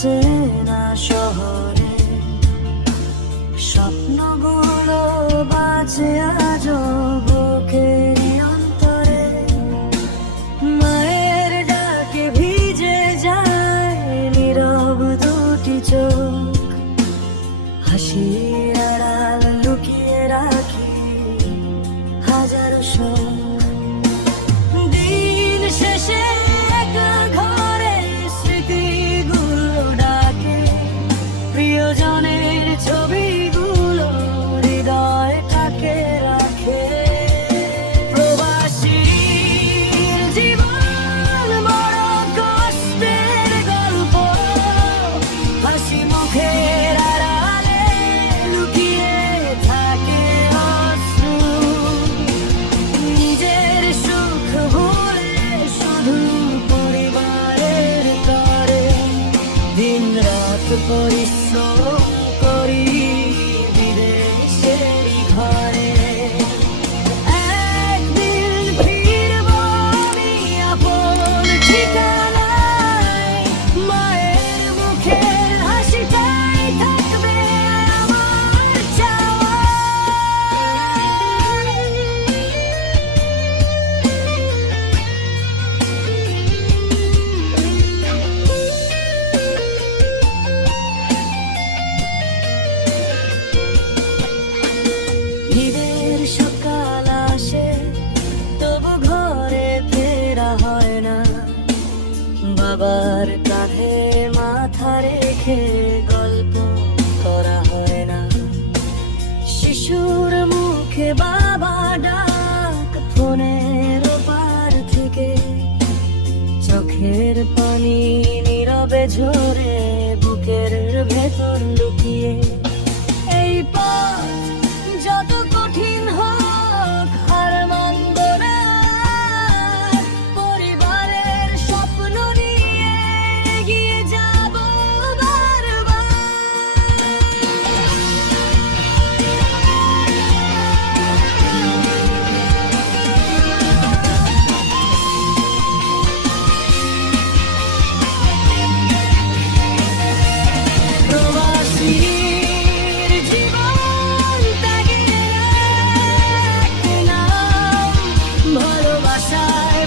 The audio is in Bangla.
চেনা শহরে, স্বপ্নগুলো বাজে আজও বুকেরই অন্তরে। মায়ের ডাকে ভিজে যায় নীরব দুটি চোখ, হাসির আড়াল লুকিয়ে রাখি হাজারো শোক। দিন শেষে একা ঘরে স্মৃতিগুলো ডাকে, প্রিয়জনের ছবিগুলো হৃদয়টাকে রাখে। প্রবাসীর জীবন বড় কষ্টের গল্প, হাসি মুখের আড়ালে লুকিয়ে থাকে অশ্রু। নিজের সুখ ভুলে শুধু পরিবারের তরে দিন রাত পরিশ্রম করি বিদেশের ঘরে। একদিন ফিরব আমি আপন ঠিকানায়, মায়ের মুখের হাসিটাই থাকবে আমার চাওয়া। ঈদের সকাল আসে তবু ঘরে ফেরা হয় না, বাবার কাঁধে মাথা রেখে গল্প করা হয় না। শিশুর মুখে বাবা ডাক ফোনের ওপার থেকে, চোখের পানি নীরবে ঝরে বুকের ভেতর লুকিয়ে। এই পথ যত কঠিন হোক হার মানব না, পরিবারের স্বপ্ন নিয়ে এগিয়ে যাব বারবার। প্রবাসীর জীবন ত্যাগের এক নাম, ভালোবাসায়